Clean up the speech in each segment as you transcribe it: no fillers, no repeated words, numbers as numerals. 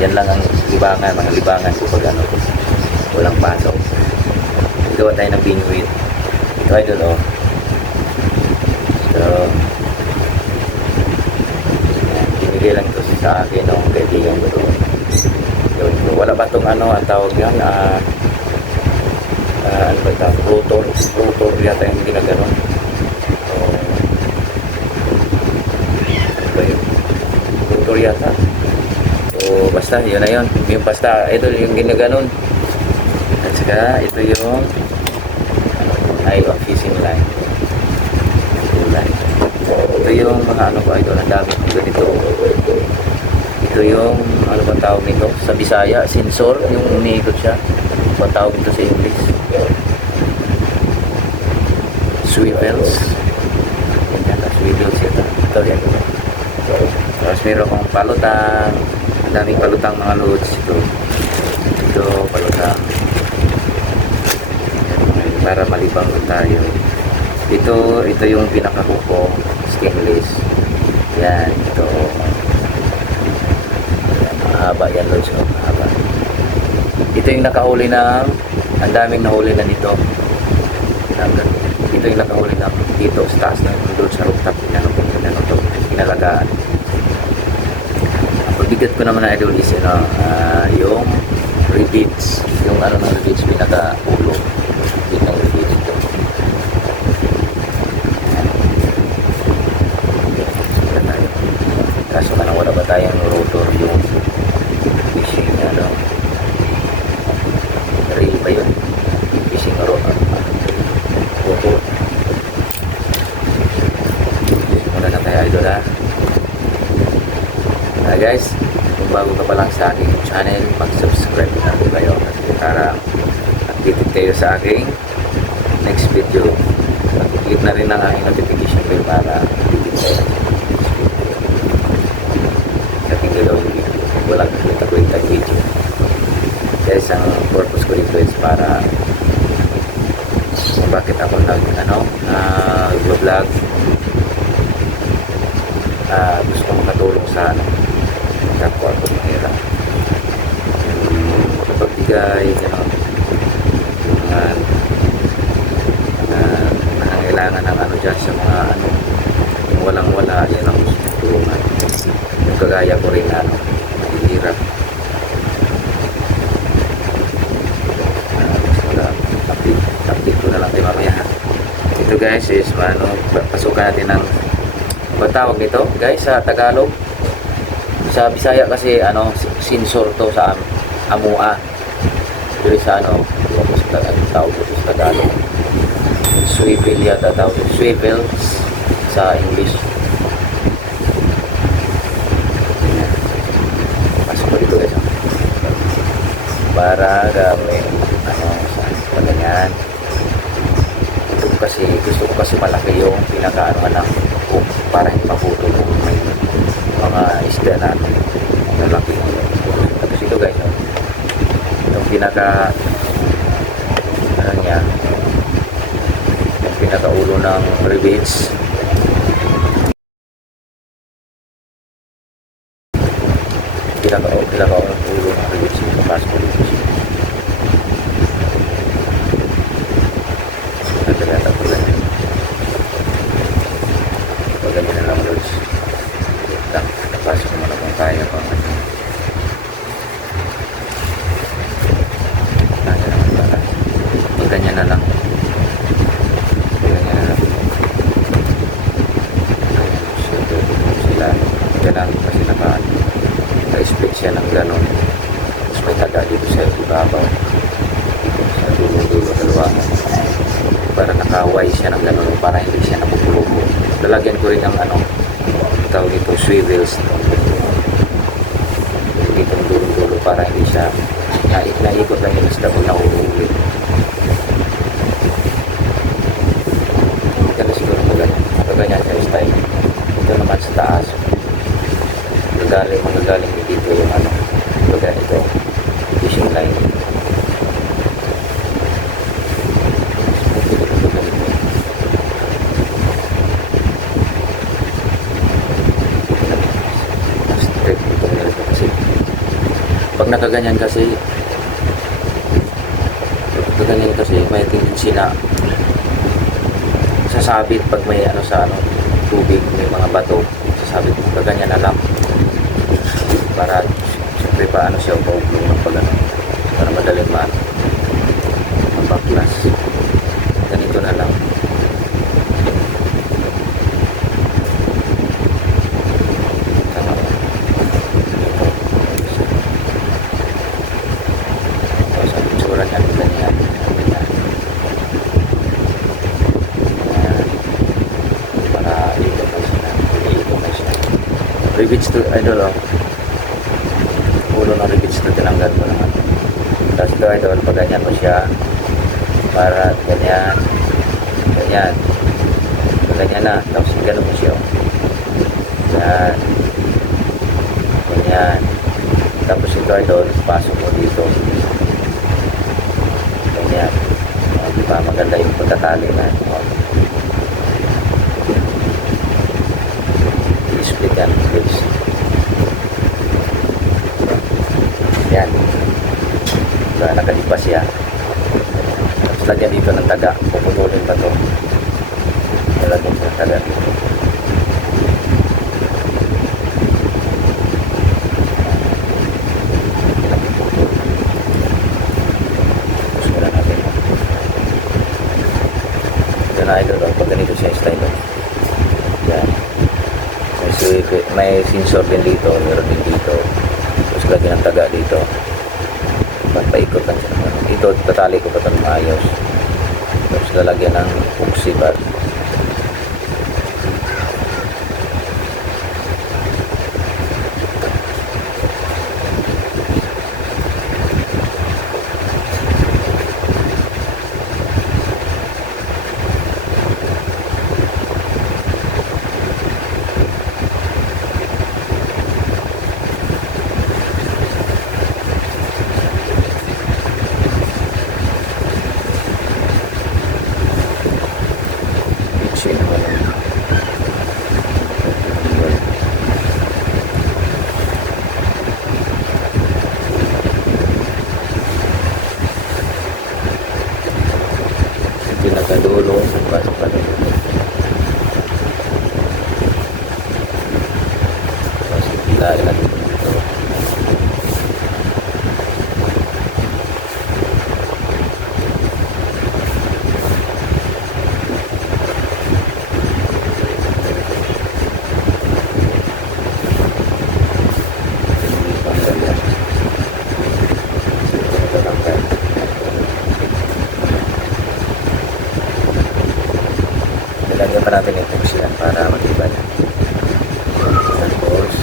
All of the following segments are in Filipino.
Yan lang ang libangan, mga libangan ko pag ano, walang pasok. Gawa tayo ng bingwit. Ito idol oh. So, binigay lang ito sa akin ng kaibigan ko doon. Wala ba itong ano ang tawag yan? Ano ba ito? Rotor yata yung ginaganon. So, ano ba yun? Rotor yata. So, basta yun na yun. Yung basta, ito yung ginaganon. At saka, ito yung eye of fishing line. Ito yung mga ano ko ito, ang dami kong ganito. Ito yung ano ba tawag nito sa Bisaya, sensor, yung umiikot siya. Ano ba tawag nito sa English? Swivels. Yan, swivels ito. Ito yan. Tapos meron akong palutang. Ang daming palutang mga loads ito. Ito, palutang. Para malibang tayo. Ito yung pinakakuko, stainless. Yan, ito. Yan, mahaba yan loads, oh, mahaba. Ito yung nakahuli ng, ang daming nahuli na dito. Ito yung nakahuli ng dito sa taas ng doon sa rooftop. Pinalagaan. Ang pagbigat ko naman na idol is yung rivets. Yung ano ng rivets, pinaka-ulo. Yung rivets ito. Kaso ka nang wala ba tayong rotor yung fishing ano reel ba yun fishing rotor muna na tayo idol ha. Guys, kung bago ka pa lang sa aking channel, mag-subscribe na kayo para updated kayo sa aking next video. Mag-click na rin ang aking notification bell para updated kayo walang kwenta video. Guys, ang purpose ko dito is para kung bakit ako nag-vlog. Gusto ko makatulong sa kapwa ko mahirap. Pagbigay, nangangailangan ng ano dyan sa mga ano, yung walang-wala, yan ang gusto ko tulungan. Yung kagaya ko rin hirap. Update ko na lang tayo mamaya ha. Ito guys is pasukan natin ng tawag nito guys sa Tagalog. Sa Bisaya kasi sensor to sa amua. Pero sa tawag ko sa Tagalog. Swivel yata tawag. Swivels sa English. Para gawin sa ganyan. Gusto ko kasi malaki yung pinaka-ano para hindi maputo kung may mga isda natin malaki. Tapos ito guys itong pinaka niya yung pinaka-ulo ng rivets. Pinaka-ulo ng rivets yung pasok dito. Pagano na lang loads. Napasok mo na kung kaya pa. Kaya naman pala. Ganyan na lang. Sila. Kailangan kasi naka-split siya ng gano'n. Tapos may taga dito sa ibabaw. Dito sa dulo-dulo dalawangan. Para nakaway siya ng gano'n. Para hindi siya napupulog. Lalagyan ko rin ng tawag dito swivels dito ng dulo-dulo para hindi siya naikot lang yung isda kung nauuli. Kaya siguro magaganyan siya style. Ito naman sa taas magagaling dito yung ito fishing line. Pag nakaganyan kasi, may tendency na sasabit pag may ano sa ano, tubig, may mga bato, sasabit mo kaganyan na lang. Para siyempre pa ano siya, pauglong ng pag ano, para madaling mabaklas. Ganito na lang. Tama ba? Ito. Tapos ang itsura niya, ganyan. Ganyan. Ayan. Para ito na siya. Ito na siya. Rivets to, idol oh. Ulo ng rivets to, tinanggal ko naman. Tapos ito idol, pag ganyan mo siya, para ganyan, ganyan, ganyan na, tapos gano'n mo siya, yan, ganyan, tapos ito idol, pasok mo dito, ganyan, di ba maganda yung pagkatali na, i-split yan, please, yan, diba, nakalipas siya. Tapos lagyan dito ng taga, puputulin pa to, lagyan ng taga dito. Tapos mula natin ito na idol, pag ganito siya style yan, may sensor din dito, meron din dito, tapos lagyan ng taga dito, paikot lang siya. Dito, tatali ko pa ito ng maayos. Tapos lalagyan ng puksi bar. Pinakadulo, pasok pa dito. Pasok ilalim natin dito. Lagyan pa natin yung push yan para matibay. Tapos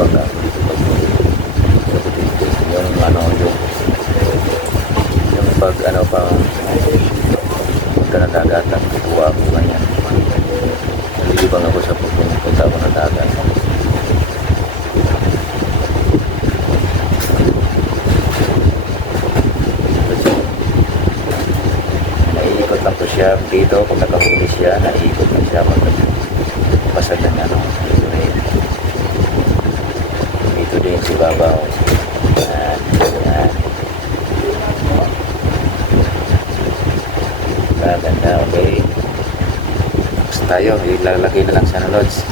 pag ako dito pag sa butiti. Yung ano, yung pag ano pa punta na dagat at kuha ako ganyan. Nalilibang ako sa punta ako na dagat. Naiikot lang to siya dito. Pag nakahuli siya, naiikot lang siya pasag ng ano. Dito din si Babaw. Yan. Yan. Ganda, okay. Tapos tayo, ilalagay na lang siya ng lods.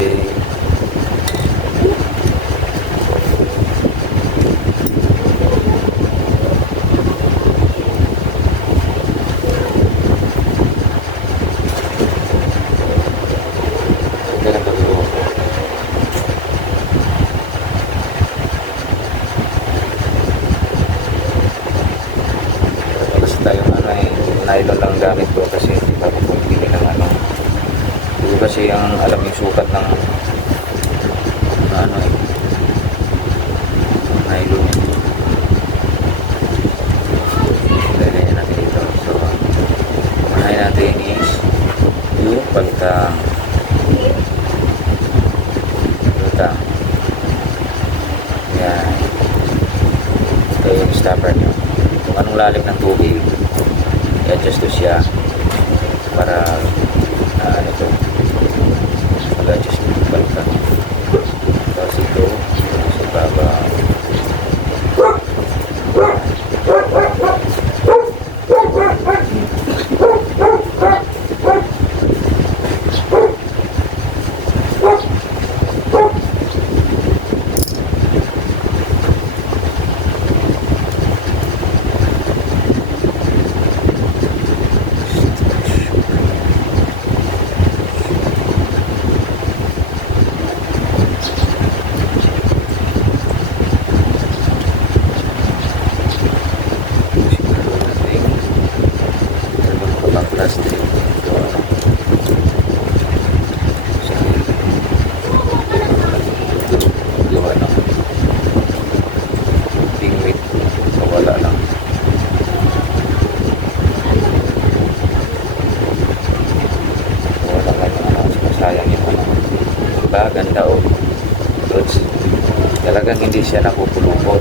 Okay. Tayong ano nylon lang gamit ko kasi hindi pa ako pumili ng ano. Hindi kasi ang alam yung sukat ng ano nylon. Lagyan natin dito. So, unahin natin is yung palitang. Yan. Ito yung stopper nyo. Kung anong lalim ng tubig, i-adjust to siya para ano ito mag-adjust yung balikan. Tapos ito sa baba. Plastic ito yung ano pingwit wala lang wala nga yung ano sinasayang yung ano diba ganda o goods talagang hindi siya napupulupot.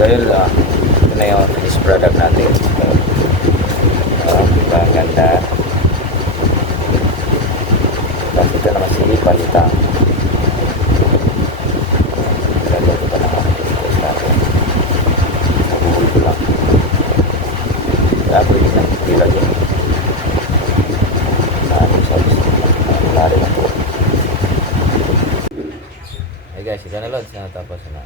Dahil ito na yung finished product natin. Diba? Ang ganda. Tapos ito naman si palitang. Talaga ito pa naman. Tapos natin. Nabuhul ko lang. Kaya pwede na ilagay. Lari na po. Hey guys, ito na lods na tapos na.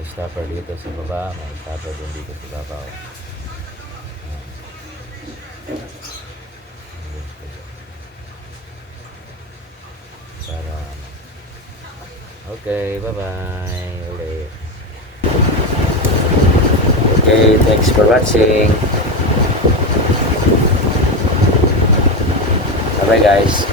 May stopper dito sa baba, may stopper din dito sa baba. Para okay, bye-bye ulit. Okay, thanks for watching. Bye-bye guys.